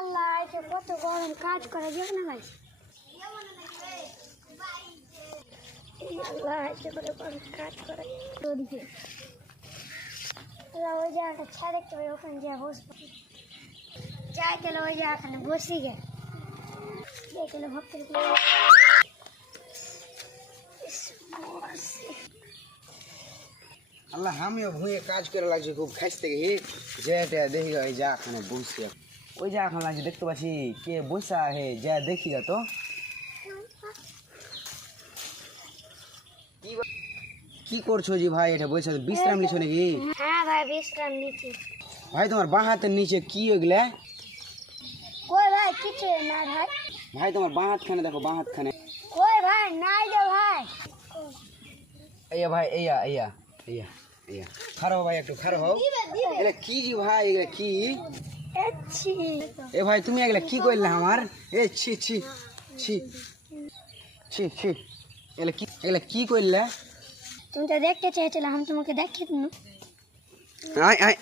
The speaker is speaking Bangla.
আল্লাহ, এটা কত গরম, কাজ করা যাবে না ভাই। আল্লাহ, এটা কত গরম, কাজ করা ওদিকে। ওই জায়গাটা ছা দেখতে পাই, ওখানে যা বসবো। যাই তাহলে ওই জায়গাখানে বসি গে। দেখলে ভক্তের আল্লাহ, আমিও ভুঁয়ে কাজ করে লাগছে খুব খাইতে গিয়ে যেটা দেখি ওই জায়গাখানে বসি। ওই জায়গাখানে লাগছে দেখতে পাচ্ছি কে বসা হে, যা দেখি যা তো। কি করছো জি ভাই? এটা বসে বিশ্রাম নিছো নাকি? হ্যাঁ ভাই, বিশ্রাম নিচ্ছি। ভাই তোমার বাঁ হাতের নিচে কি ওইগুলা? কই ভাই, কিছু না ভাই। ভাই তোমার বাঁ হাত খানে দেখো, বাঁ হাত খানে। কই ভাই, নাই রে ভাই। এইয়া ভাই, এইয়া এইয়া এইয়া এইয়া খারো ভাই, একটু খারো হও। এগুলা কি জি ভাই? এগুলা কি? এচ্ছি। এ ভাই তুমি এগুলা কি করলে আমার? এ ছি ছি ছি ছি ছি, এগুলা কি করলে? তুমি তো দেখতে চেয়েছিলে, আমি তোমাকে দেখিয়ে দিন। আয় আয়।